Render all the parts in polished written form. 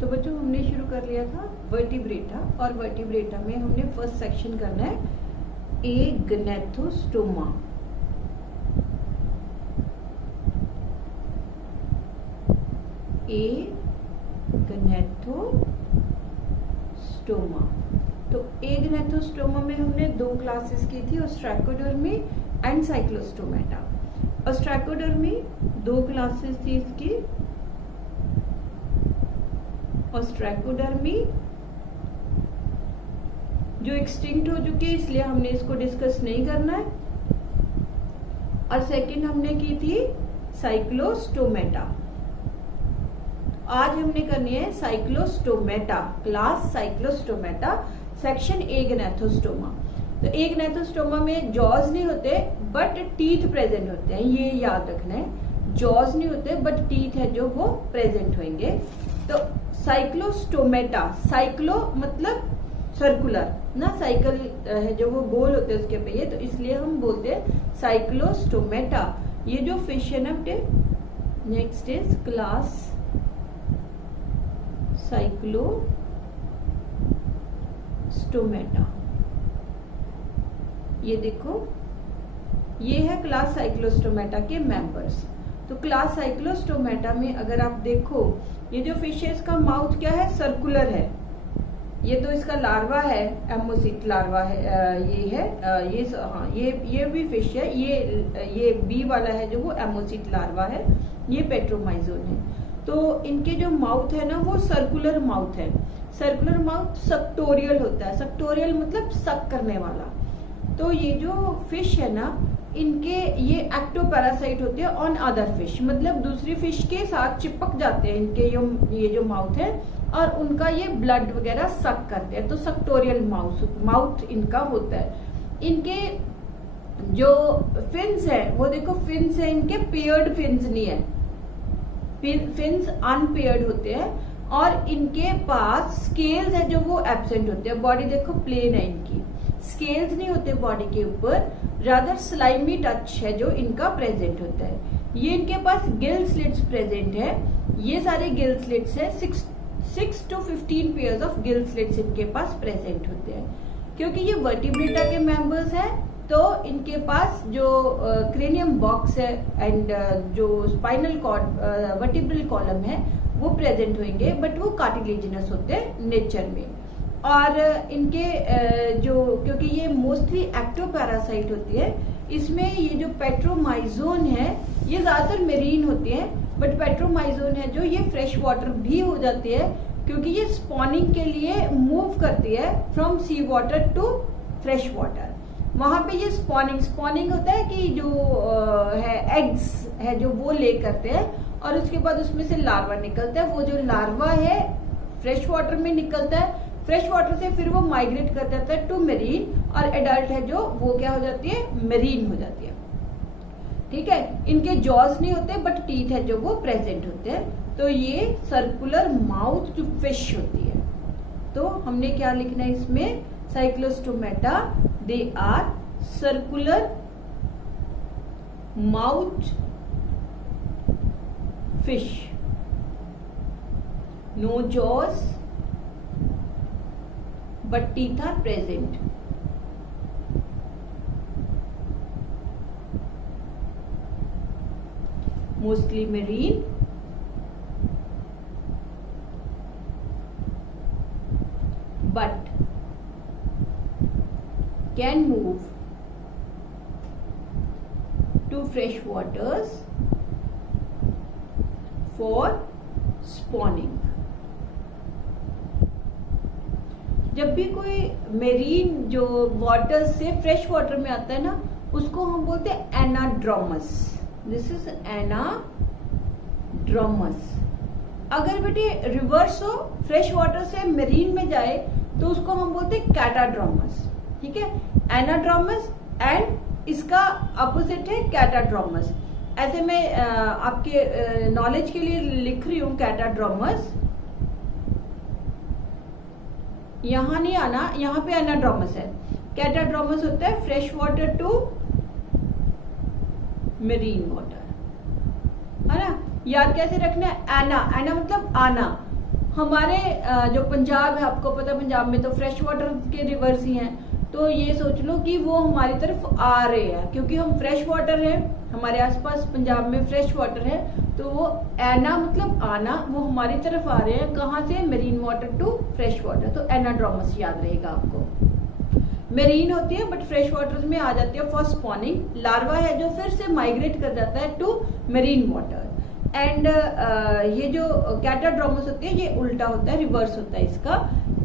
तो बच्चों हमने शुरू कर लिया था वर्टिब्रेटा, और वर्टिब्रेटा में हमने फर्स्ट सेक्शन करना है एग्नेथोस्टोमा। एग्नेथोस्टोमा। तो एग्नेथोस्टोमा में हमने दो क्लासेस की थी, ओस्ट्रैकोडर्मी एंड साइक्लोस्टोमेटा। ओस्ट्रैकोडर्मी दो क्लासेस थी इसकी, ओस्ट्रैकोडर्मी जो एक्सटिंक्ट हो चुकी है इसलिए हमने इसको डिस्कस नहीं करना है, और सेकंड हमने की थी साइक्लोस्टोमेटा। आज हमने करनी है साइक्लोस्टोमेटा, क्लास साइक्लोस्टोमेटा, सेक्शन एग्नेथोस्टोमा। तो एग्नेथोस्टोमा में जॉज नहीं होते बट टीथ प्रेजेंट होते हैं, ये याद रखना है। जॉज नहीं होते बट टीथ है जो वो प्रेजेंट होंगे। तो साइक्लोस्टोमेटा, साइक्लो मतलब सर्कुलर ना, साइकिल है जो वो गोल होते हैं उसके पहिए, तो इसलिए हम बोलते हैं साइक्लोस्टोमेटा। ये जो फिश है ना बेटे, नेक्स्ट इज क्लास साइक्लोस्टोमेटा। ये देखो, ये है क्लास साइक्लोस्टोमेटा के मेंबर्स। तो क्लास साइक्लोस्टोमेटा में अगर आप देखो, ये जो फिश है इसका माउथ क्या है, सर्कुलर है। ये तो इसका लार्वा है, एमोसिट लार्वा है, ये है ये भी फिश है। ये बी वाला है जो वो एमोसिट लार्वा है, ये पेट्रोमाइजोन है। तो इनके जो माउथ है ना वो सर्कुलर माउथ है। सर्कुलर माउथ सक्टोरियल होता है, सक्टोरियल मतलब सक करने वाला। तो ये जो फिश है ना, इनके ये एक्टोपैरासाइट होते हैं ऑन अदर फिश, मतलब दूसरी फिश के साथ चिपक जाते हैं इनके ये जो माउथ है, और उनका ये ब्लड वगैरह सक करते हैं। तो सक्टोरियल माउथ इनका होता है। इनके जो फिन्स है वो देखो, फिन्स है इनके पेयर्ड फिन्स नहीं है, फिन्स अनपेयर्ड होते हैं, और इनके पास स्केल्स है जो वो एब्सेंट होते हैं। बॉडी देखो प्लेन है इनकी, स्केल्स नहीं होते बॉडी के ऊपर, रादर स्लाइमी टच है जो इनका प्रेजेंट होता है। ये इनके पास गिल स्लिट्स प्रेजेंट है, ये सारे गिल स्लिट्स है, 6 to 15 pairs of gill slits इनके पास प्रेजेंट होते हैं। क्योंकि ये वर्टिब्रेटा के मेंबर्स हैं तो इनके पास जो क्रेनियम बॉक्स है एंड जो स्पाइनल कॉर्ड वर्टिब्रल कॉलम है वो प्रेजेंट होंगे, बट वो कार्टिलेजिनस होते हैं नेचर में। और इनके जो, क्योंकि ये मोस्टली एक्टोपैरासाइट होती है, इसमें ये जो पेट्रोमाइजोन है ये ज्यादातर मेरीन होती है, बट पेट्रोमाइजोन है जो ये फ्रेश वाटर भी हो जाती है, क्योंकि ये स्पॉनिंग के लिए मूव करती है from sea water to fresh water. वहां पे ये स्पॉनिंग होता है कि जो है एग्स है जो वो ले करते हैं, और उसके बाद उसमें से लार्वा निकलता है। वो जो लार्वा है फ्रेश वाटर में निकलता है, फ्रेश वाटर से फिर वो माइग्रेट कर जाता है टू मेरीन, और एडल्ट है जो वो क्या हो जाती है, मेरीन हो जाती है। ठीक है, इनके जॉज नहीं होते बट टीथ है जो वो प्रेजेंट होते हैं। तो ये सर्कुलर माउथ जो फिश होती है। तो हमने क्या लिखना है इसमें, Cyclostomata they are circular mouth fish, no jaws but teeth are present. Mostly marine, but can move to fresh waters for spawning. जब भी कोई मेरीन जो वाटर से फ्रेश वाटर में आता है ना, उसको हम बोलते हैं एनाड्रोमस। This is anadromous. अगर बेटे रिवर्स हो, फ्रेश वाटर से मेरीन में जाए तो उसको हम बोलते हैं कैटाड्रोमस। ठीक है, एनाड्रोमस एंड इसका अपोजिट है कैटाड्रोमस। ऐसे मैं आपके नॉलेज के लिए लिख रही हूं कैटाड्रोमस, यहां नहीं आना, यहां पे एनाड्रोमस है। कैटाड्रोमस होता है fresh water to marine water, है ना। याद कैसे रखना है, एना, एना मतलब आना, हमारे जो पंजाब है, आपको पता है पंजाब में तो फ्रेश वाटर के रिवर्स ही हैं, तो ये सोच लो कि वो हमारी तरफ आ रहे हैं, क्योंकि हम फ्रेश वाटर है, हमारे आसपास पंजाब में फ्रेश वाटर है, तो वो एना मतलब आना, वो हमारी तरफ आ रहे हैं। कहाँ से? Marine water to fresh water, तो एनाड्रोमस याद रहेगा आपको। मेरीन होती है बट फ्रेश वाटर्स में आ जाती है फॉर स्पॉनिंग। लार्वा है जो फिर से माइग्रेट कर जाता है टू मेरीन वाटर। एंड ये जो कैटाड्रोमस होती है ये उल्टा होता है, रिवर्स होता है इसका।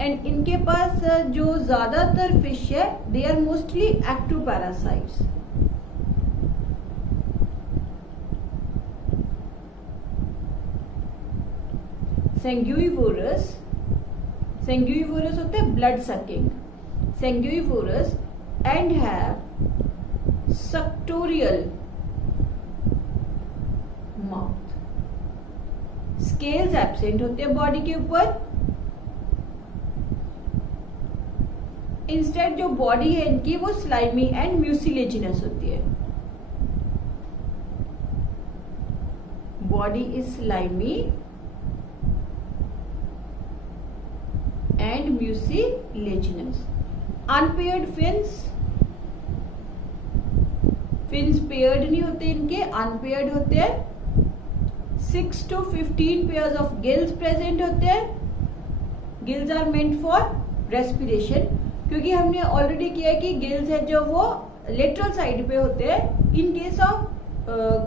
एंड इनके पास जो ज्यादातर फिश है they are mostly ectoparasites. Sanguivorous, sanguivorous होते हैं blood sucking, sanguivorous and have suctorial mouth. Scales absent होते हैं बॉडी के ऊपर। इंस्टेड जो बॉडी है इनकी वो स्लाइमी एंड म्यूसिलेजिनस होती है। Body is slimy and mucilaginous. Unpaired fins, fins paired नहीं होते इनके, अनपेयर्ड होते हैं। 6 to 15 pairs of gills present होते हैं। Gills are meant for respiration, क्योंकि हमने ऑलरेडी किया है कि गिल्स है जो वो लेटरल साइड पे होते हैं इन केस ऑफ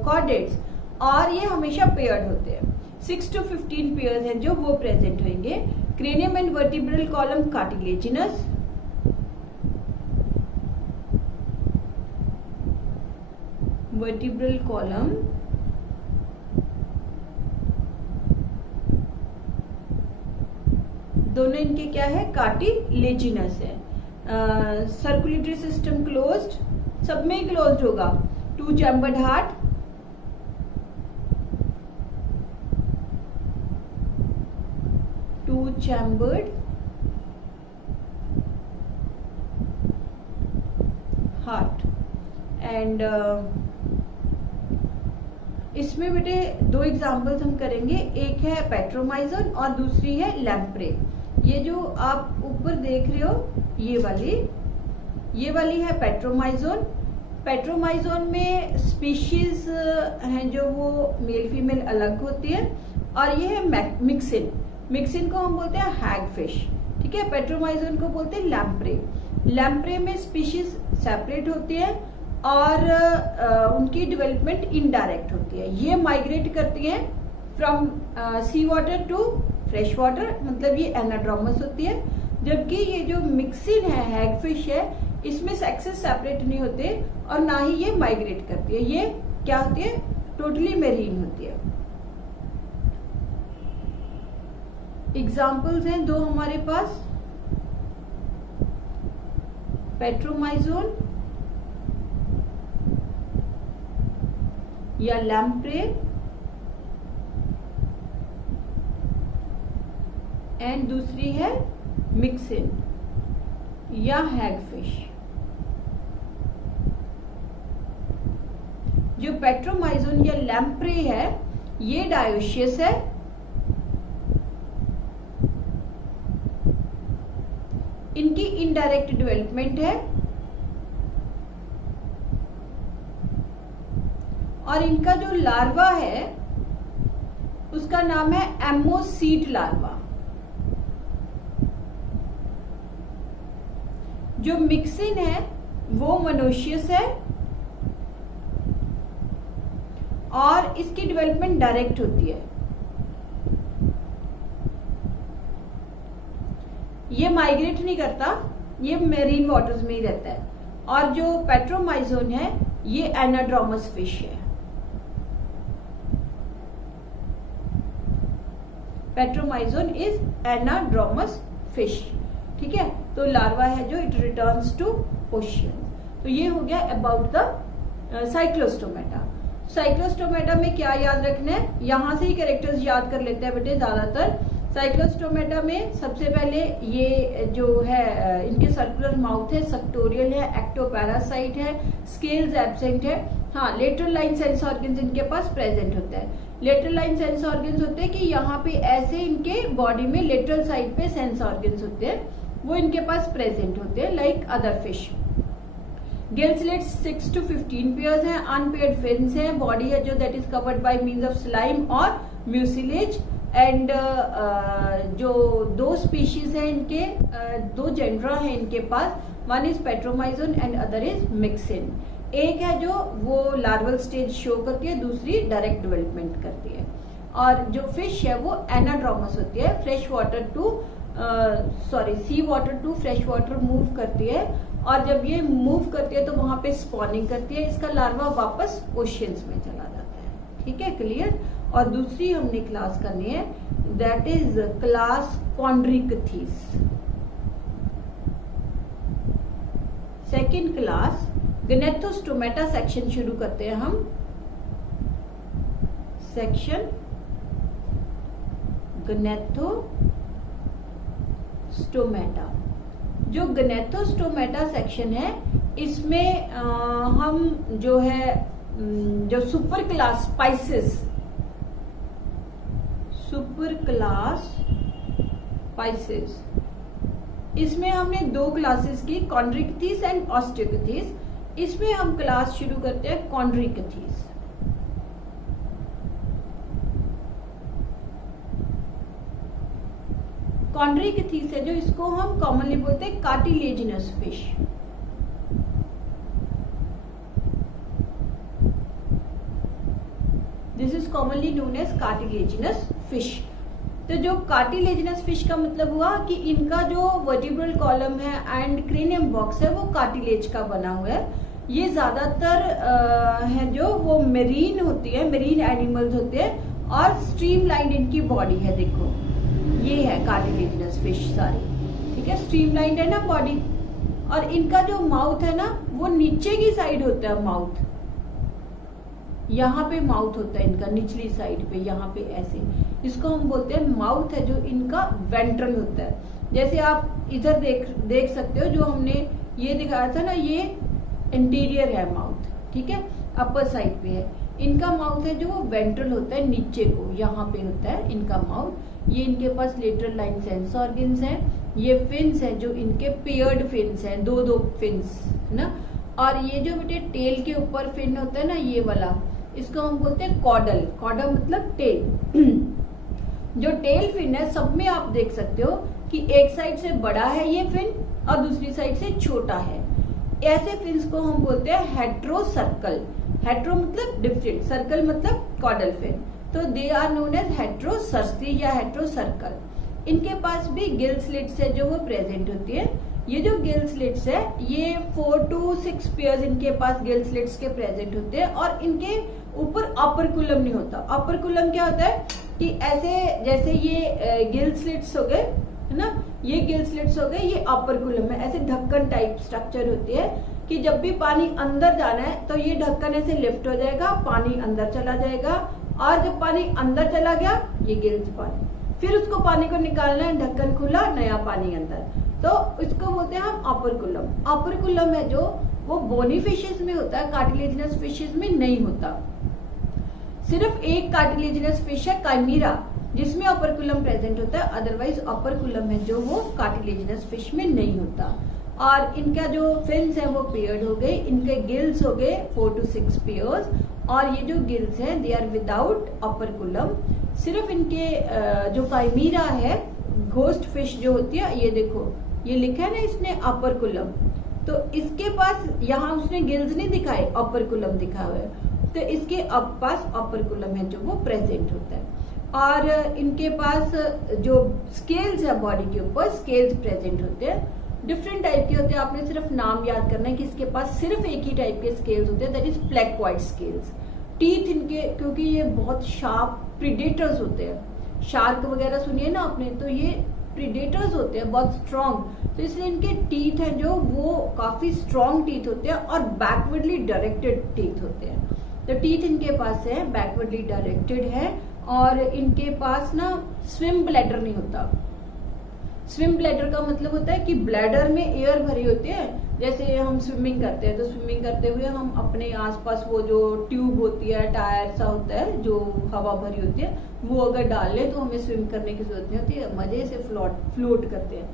कॉर्डेट्स, और ये हमेशा पेयर्ड होते हैं। 6 to 15 पेयर्स हैं जो वो प्रेजेंट होंगे। Cranium and vertebral column cartilaginous. Vertebral column दोनों इनके क्या है? कार्टिलेजिनस है। सर्कुलेटरी सिस्टम क्लोज्ड, सब में ही क्लोज्ड होगा। 2 chambered heart, chambered heart. And इसमें बेटे 2 एग्जांपल्स हम करेंगे, एक है पेट्रोमाइजोन और दूसरी है लैम्प्रे। ये जो आप ऊपर देख रहे हो ये वाली है पेट्रोमाइजोन। पेट्रोमाइजोन में स्पीशीज हैं जो वो मेल फीमेल अलग होती है, और ये है मिक्सिन। मिक्सिन को हम बोलते हैं हैगफिश, ठीक है। पेट्रोमाइजोन को बोलते हैं लैम्प्रे। लैम्प्रे में स्पीशीज सेपरेट होती है और उनकी डेवलपमेंट इनडायरेक्ट होती है। ये माइग्रेट करती हैं from sea water to fresh water, मतलब ये एनाड्रोमस होती है। जबकि ये जो मिक्सिन है, हैगफिश है, इसमें सेक्सेस सेपरेट नहीं होते और ना ही ये माइग्रेट करती है। ये क्या होती है? टोटली मेरीन होती है। एग्जाम्पल्स हैं 2 हमारे पास, पेट्रोमाइजोन या लैम्प्रे एंड दूसरी है मिक्सिन या हैगफिश। जो पेट्रोमाइजोन या लैम्प्रे है ये डायोशियस है, इनकी इनडायरेक्ट डेवलपमेंट है, और इनका जो लार्वा है उसका नाम है एमोसीट लार्वा। जो मिक्सिन है वो मोनोशियस है और इसकी डेवलपमेंट डायरेक्ट होती है। ये माइग्रेट नहीं करता, ये मेरीन वाटर्स में ही रहता है। और जो पेट्रोमाइजोन है ये एनाड्रोमस फिश है। पेट्रोमाइजोन इज एनाड्रोमस फिश, ठीक है। तो लार्वा है जो इट रिटर्न्स टू ओशियन। तो ये हो गया अबाउट द साइक्लोस्टोमेटा। साइक्लोस्टोमेटा में क्या याद रखना है? यहां से ही कैरेक्टर्स याद कर लेते हैं बेटे ज्यादातर। साइक्लोस्टोमेटा में सबसे पहले ये जो है इनके सर्कुलर माउथ है, सक्टोरियल है, एक्टोपैरासाइट है, स्केल्स एब्सेंट है, हाँ, लेटरल लाइन सेंस ऑर्गन्स इनके पास प्रेजेंट होता है। लेटरल लाइन सेंस ऑर्गन्स होते हैं कि यहाँ पे ऐसे इनके बॉडी में लेटरल साइड पे सेंस ऑर्गन्स होते हैं, वो इनके पास प्रेजेंट होते हैं like other fish. Gill slits 6 to 15 pairs हैं, अनपेयर्ड फिन्स हैं, बॉडी है जो that is covered by means of slime और म्यूसिलेज। एंड जो दो स्पीशीज हैं इनके, दो जेंड्रा है इनके पास, one is petromyzon and other is myxine. एक है जो वो लार्वल स्टेज शो करती है, दूसरी डायरेक्ट डेवलपमेंट करती है। और जो फिश है वो एनाड्रोमस होती है, fresh water to sea water to fresh water move करती है, और जब ये मूव करती है तो वहां पे स्पॉनिंग करती है, इसका लार्वा वापस ओशियंस में चला जाता है। ठीक है, क्लियर। और दूसरी हमने क्लास करनी है, that is class chondrichthyes. Second class gnathostomata section शुरू करते हैं हम। Section gnathostomata. जो गनेथोस्टोमेटा सेक्शन है इसमें हम जो है जो super class pisces, super class pisces, इसमें हमने दो क्लासेस की, कॉन्ड्रिकथीस एंड ऑस्टियोकथीस। इसमें हम क्लास शुरू करते हैं कॉन्ड्रिकथीस। कॉन्ड्रिकथीस है जो, इसको हम कॉमनली बोलते हैं cartilaginous fish. This is commonly known as cartilaginous fish. तो जो कार्टिलेजिनस फिश का मतलब हुआ कि इनका जो वर्टिब्रल कॉलम है एंड क्रेनियम बॉक्स है वो कार्टिलेज का बना हुआ है। ये ज्यादातर है जो वो मेरीन होती है, मेरीन एनिमल्स होते हैं, और स्ट्रीमलाइन इनकी बॉडी है। देखो ये है कार्टिलेजिनस फिश सारी, ठीक है, स्ट्रीमलाइन है ना बॉडी। और इनका जो माउथ है ना वो नीचे की साइड होता है, माउथ यहाँ पे माउथ होता है इनका, निचली साइड पे, यहाँ पे ऐसे, इसको हम बोलते हैं माउथ है जो इनका वेंट्रल होता है। जैसे आप इधर देख सकते हो, जो हमने ये दिखाया था ना, ये इंटीरियर है माउथ, ठीक है, अपर साइड पे है। इनका माउथ है जो वो वेंट्रल होता है, नीचे को यहाँ पे होता है इनका माउथ। ये इनके पास लेटरल लाइन सेंस ऑर्गन्स हैं। ये फिन्स हैं जो इनके पेयर्ड फिन्स हैं, दो दो फिन्स है ना। और ये जो बेटे टेल के ऊपर फिन होता है ना, ये वाला, इसको हम बोलते हैं कॉडल। कॉडल मतलब टेल। जो टेल फिन है सब में आप देख सकते हो कि एक साइड से बड़ा है ये फिन और दूसरी साइड से छोटा है। ऐसे फिन्स को हम बोलते हैं हेट्रो सर्कल। हेट्रो मतलब डिफरेंट, सर्कल मतलब कॉडल फिन। तो they are known as hetero cerci या हेट्रो सर्कल। इनके पास भी गिल स्लिट्स है जो वो प्रेजेंट होती है। ये जो गिल स्लिट्स है ये 4 to 6 पेयर्स इनके पास गिल स्लिट्स के प्रेजेंट होते हैं, और इनके ऊपर अपरकुलम नहीं होता। अपरकुलम क्या होता है कि ऐसे, जैसे ये गिल स्लिट्स हो गए है ना, ये गिल स्लिट्स हो गए, ये अपरकुलम है, ऐसे ढक्कन टाइप स्ट्रक्चर होती है कि जब भी पानी अंदर जाना है तो ये ढक्कन ऐसे लिफ्ट हो जाएगा, पानी अंदर चला जाएगा, और जब पानी अंदर चला गया ये गिल्स पानी, फिर उसको पानी को निकालना है, ढक्कन खुला, नया पानी अंदर, तो इसको बोलते हैं हम अपरकुलम। अपरकुलम है जो वो बोनी फिशेस में होता है, कार्टिलेजिनस फिशेस में नहीं होता। सिर्फ एक कार्टिलेजिनस फिश है काइमीरा जिसमें अपरकुलम प्रेजेंट होता है, अदरवाइज अपरकुलम है जो वो कार्टिलेजिनस फिश में नहीं होता। और इनका जो फिन्स है वो पेयर्ड हो गए, इनके गिल्स हो गए 4 to 6 पेयर्स, और ये जो गिल्स हैं दे आर विदाउट अपरकुलम। सिर्फ इनके जो काइमीरा है, घोस्ट फिश जो होती है, ये देखो ये लिखा है ना इसने अपरकुलम, तो इसके पास यहाँ उसने गिल्स नहीं दिखाए, अपरकुलम दिखा हुआ है, तो इसके पास अपरकुलम है जो वो प्रेजेंट होता है। और इनके पास जो स्केल्स है बॉडी के ऊपर, स्केल्स प्रेजेंट होते हैं, डिफरेंट टाइप के होते हैं। आपने सिर्फ नाम याद करना है कि इसके पास सिर्फ एक ही टाइप के स्केल्स होते हैं, that is placoid scales. Teeth इनके, क्योंकि ये बहुत शार्प प्रीडेटर्स होते हैं, शार्क वगैरह सुनिए ना आपने, तो ये प्रीडेटर्स होते हैं बहुत स्ट्रॉन्ग, तो इसलिए इनके टीथ हैं जो वो काफी स्ट्रॉन्ग टीथ होते हैं और बैकवर्डली डायरेक्टेड टीथ होते हैं। तो टीथ इनके पास है, बैकवर्डली डायरेक्टेड है, और इनके पास ना स्विम ब्लैडर नहीं होता। स्विम ब्लैडर का मतलब होता है कि ब्लैडर में एयर भरी होती है, जैसे हम स्विमिंग करते हैं तो स्विमिंग करते हुए हम अपने आसपास वो जो ट्यूब होती है, टायर सा होता है जो हवा भरी होती है, वो अगर डाल ले तो हमें स्विम करने की जरूरत नहीं होती है, मजे से फ्लोट करते हैं।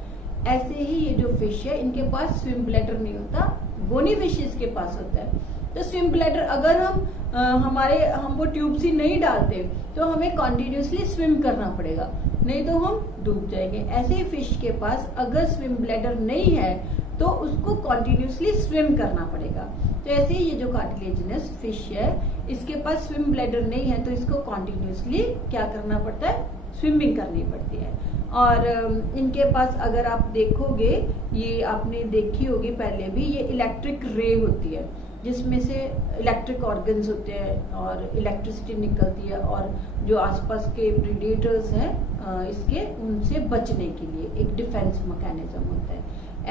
ऐसे ही ये जो फिश है इनके पास स्विम ब्लैडर नहीं होता, बोनी फिशेस के पास होता है। तो स्विम ब्लैडर अगर हम वो ट्यूब सी नहीं डालते तो हमें कॉन्टिन्यूसली स्विम करना पड़ेगा, नहीं तो हम डूब जाएंगे। ऐसे ही फिश के पास अगर स्विम ब्लैडर नहीं है तो उसको कॉन्टिन्यूसली स्विम करना पड़ेगा। तो ऐसे ही ये जो कार्टिलेजिनस फिश है इसके पास स्विम ब्लैडर नहीं है तो इसको कॉन्टिन्यूसली क्या करना पड़ता है, स्विमिंग करनी पड़ती है। और इनके पास अगर आप देखोगे, ये आपने देखी होगी पहले भी, ये इलेक्ट्रिक रे होती है जिसमें से इलेक्ट्रिक ऑर्गन्स होते हैं और इलेक्ट्रिसिटी निकलती है, और जो आसपास के प्रीडेटर्स हैं इसके उनसे बचने के लिए एक डिफेंस मैकेनिज्म होता है।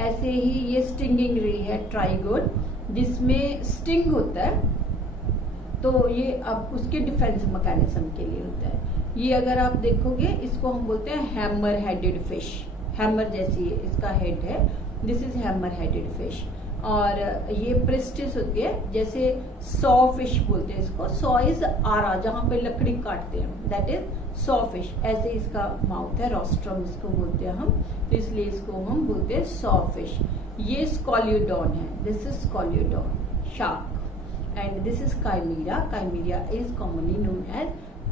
ऐसे ही ये स्टिंगिंग रे है ट्राइगोन, जिसमें स्टिंग होता है, तो ये अब उसके डिफेंस मैकेनिज्म के लिए होता है। ये अगर आप देखोगे इसको हम बोलते हैं हैमर हेडेड फिश, हैमर जैसी इसका हेड है, this is hammer headed fish. और ये प्रिस्टिस होती है, जैसे सॉ फिश बोलते हैं इसको, सॉ इज आरा जहां पे लकड़ी काटते हैं, दैट इज सॉ फिश। ऐसे इसका माउथ है, रोस्ट्रम इसको बोलते हैं हम, तो इसलिए इसको हम बोलते हैं सॉ फिश। ये स्कॉल्यूडॉन है, this is scoliodon shark, and this is chimaera. काइमीरा is commonly known as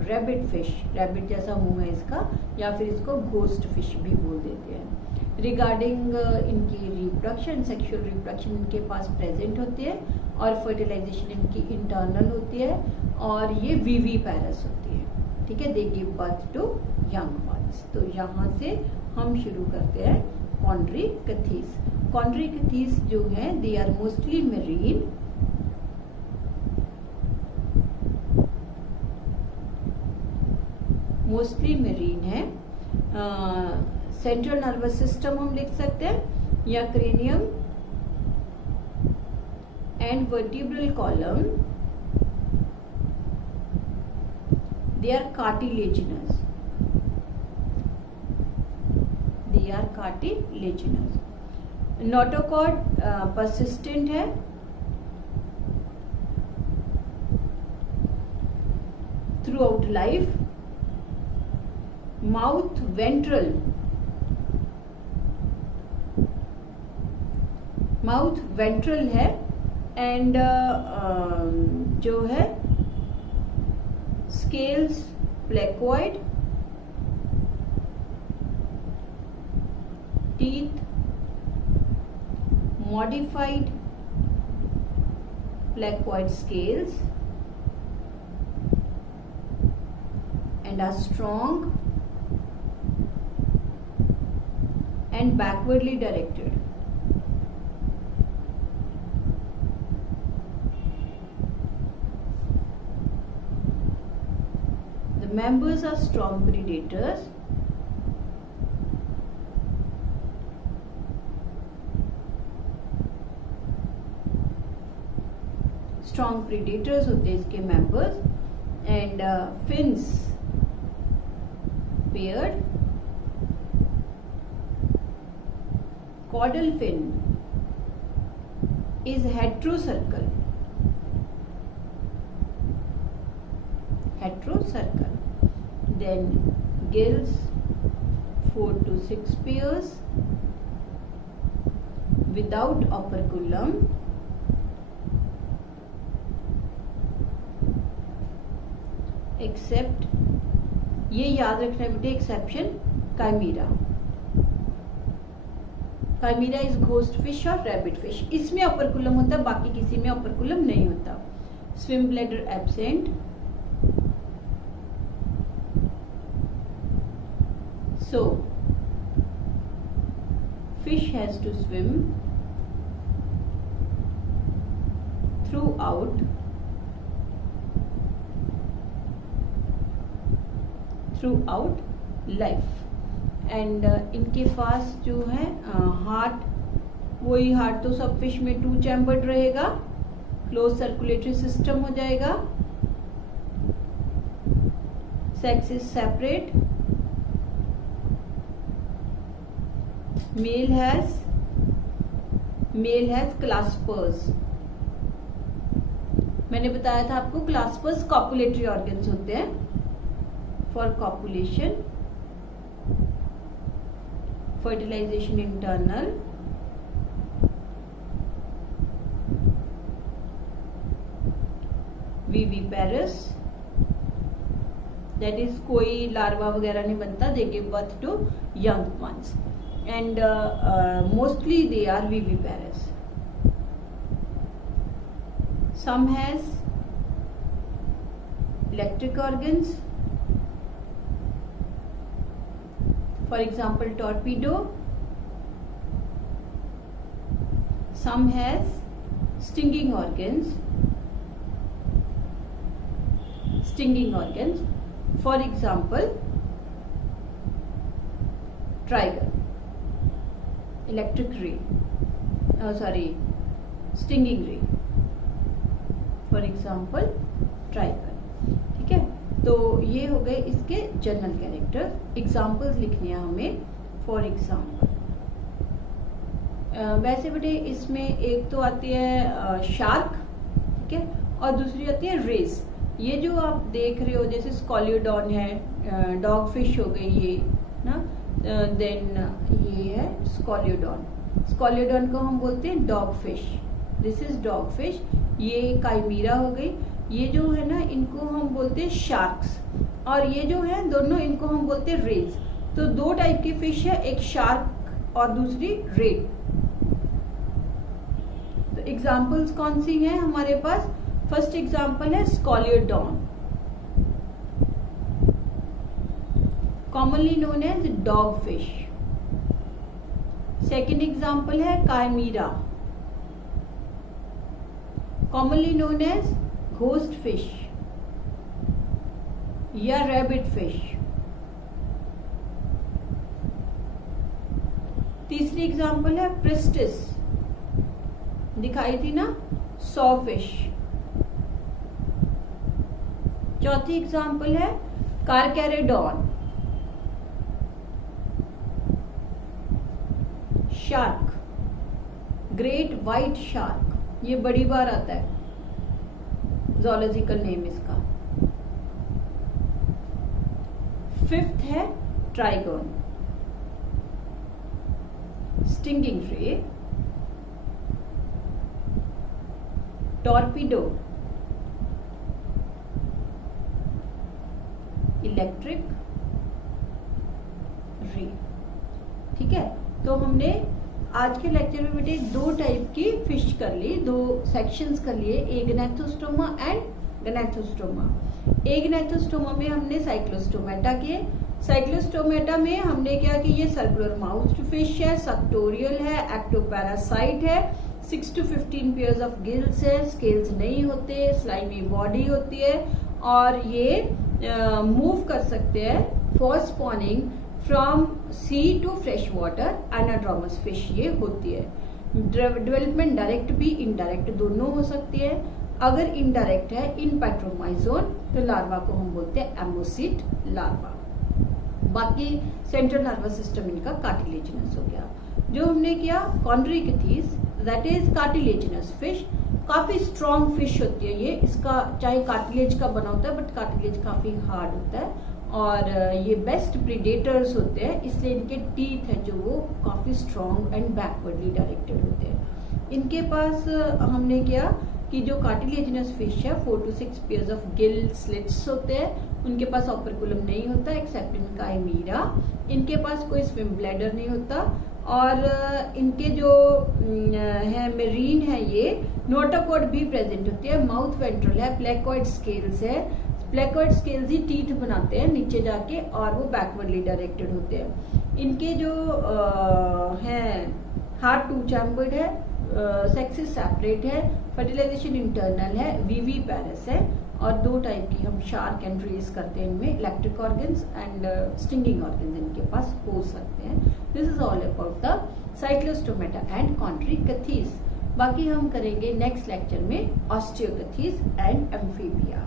rabbit fish, rabbit जैसा मुंह है इसका, या फिर इसको घोस्ट फिश भी बोल देते हैं। रिगार्डिंग इनकी रिप्रोडक्शन, सेक्सुअल रिप्रोडक्शन इनके पास प्रेजेंट होती है, और फर्टिलाइजेशन इनकी इंटरनल होती है, और ये विविपैरस होती है, ठीक है, they give birth to young ones. तो यहाँ से हम शुरू करते हैं कॉन्ड्रीकथीस। कॉन्ड्रीकथीस जो है they are mostly marine, mostly marine है। सेंट्रल नर्वस सिस्टम हम लिख सकते हैं, या cranium and vertebral column, they are cartilaginous, they are cartilaginous. Notochord persistent है, throughout life. Mouth ventral, mouth ventral है, एंड जो है scales placoid, teeth modified placoid scales, and are strong and backwardly directed. The members are strong predators, strong predators होते हैं इसके members, and fins paired, caudal fin is heterocircle, then gills 4 to 6 pairs without operculum, except, ये याद रखना बेटे, exception Chimaera. काइमीरा is ghost fish और rabbit fish, इसमें operculum होता है, बाकी किसी में ऑपरकुलम नहीं होता। Swim bladder absent, so fish has to swim throughout life. And इनके पास जो है हार्ट, वही हार्ट तो सब फिश में 2 चैम्बर्ड रहेगा, क्लोज सर्कुलेटरी सिस्टम हो जाएगा। Sex is separate, male has claspers. मैंने बताया था आपको क्लास्पर्स कॉपुलेटरी ऑर्गन्स होते हैं for copulation, fertilisation internal, viviparous, that is कोई लार्वा वगैरह नहीं बनता, they give birth to young ones and mostly they are viviparous. Some has electric organs, for example torpedo. Some has stinging organs. For example trigon, electric ray, stinging ray. For example trygon. ठीक है, तो ये हो गए इसके general character. Examples लिखने हैं हमें. फॉर एग्जाम्पल वैसे बेटे इसमें एक तो आती है शार्क, ठीक है, और दूसरी आती है रेस. ये जो आप देख रहे हो जैसे स्कॉलियोडॉन है, डॉग फिश हो गई ये ना, देन ये है स्कॉलियोडॉन. स्कॉलियोडॉन को हम बोलते हैं dog fish. This is dog fish. ये काइमीरा हो गई. ये जो है ना इनको हम बोलते हैं शार्क्स, और ये जो है दोनों इनको हम बोलते हैं रेज. तो दो टाइप की फिश है, एक शार्क और दूसरी रे. तो एग्जाम्पल्स कौन सी हैं हमारे पास? फर्स्ट एग्जाम्पल है Scoliodon, commonly known as dog fish. Second example है काइमीरा, commonly known as ghost fish या rabbit fish. तीसरी एग्जाम्पल है प्रिस्टिस, दिखाई थी ना, सॉ फिश. चौथी एग्जाम्पल है कार्कैरेडॉन, शार्क, ग्रेट व्हाइट शार्क. ये बड़ी बार आता है, जोलॉजिकल नेम इसका. फिफ्थ है ट्राइगन, स्टिंगिंग रे, टॉर्पीडो, इलेक्ट्रिक रे. ठीक है, तो हमने आज के लेक्चर में बेटे दो टाइप की फिश कर ली, दो सेक्शंस कर लिए, एग्नेथोस्टोमा एंड गनेथोस्टोमा. एग्नेथोस्टोमा में हमने साइक्लोस्टोमेटा किए. साइक्लोस्टोमेटा में हमने क्या कि ये सर्कुलर माउथ फिश है, सक्टोरियल है, एक्टोपैरासाइट है, 6 to 15 पेयर्स ऑफ गिल्स है, स्केल्स नहीं होते, स्लाइमी बॉडी होती है, और ये मूव कर सकते हैं for spawning from sea to fresh water. Anadromous fish ये होती है. डेवलपमेंट डायरेक्ट भी इनडायरेक्ट दोनों हो सकती है. अगर इनडायरेक्ट है इन पैट्रोमाइजोन तो लार्वा को हम बोलते हैं एमोसिट लार्वा. बाकी सेंट्रल नर्वस सिस्टम इनका कार्टिलेजिनस हो गया. जो हमने किया कॉन्ड्रिकथीस, दैट इज कार्टिलेजिनस फिश. काफी स्ट्रॉन्ग फिश होती है ये. इसका चाहे कार्टिलेज का बना होता है बट कार्टिलेज काफी हार्ड होता है, और ये बेस्ट प्रीडेटर्स होते हैं, इसलिए इनके टीथ है जो वो काफी स्ट्रॉन्ग एंड बैकवर्डली डायरेक्टेड होते हैं. इनके पास हमने किया कि जो कार्टिलेजिनस फिश है 4 to 6 pairs of gill slits होते हैं. उनके पास ऑपरकुलम नहीं होता एक्सेप्ट इन काइमीरा. इनके पास कोई स्विम ब्लैडर नहीं होता, और इनके जो है मेरीन है ये नोटोकॉर्ड भी प्रेजेंट होती है. माउथ वेंट्रल है, प्लेकोइड स्केल्स है. प्लेकोइड स्केल्स ही टीथ बनाते हैं नीचे जाके, और वो बैकवर्डली डायरेक्टेड होते हैं. इनके जो हैं हार्ट 2 चैम्बर्ड है, सेक्सेस सेपरेट है, फर्टिलाइजेशन इंटरनल है, विविपेरस है, और दो टाइप की हम शार्क एंड रेस करते हैं. इनमें electric organs and stinging organs इनके पास हो सकते हैं. This is all about the cyclostomata and chondrichthyes. बाकी हम करेंगे नेक्स्ट लेक्चर में ऑस्टियोकथीस एंड एम्फीबिया.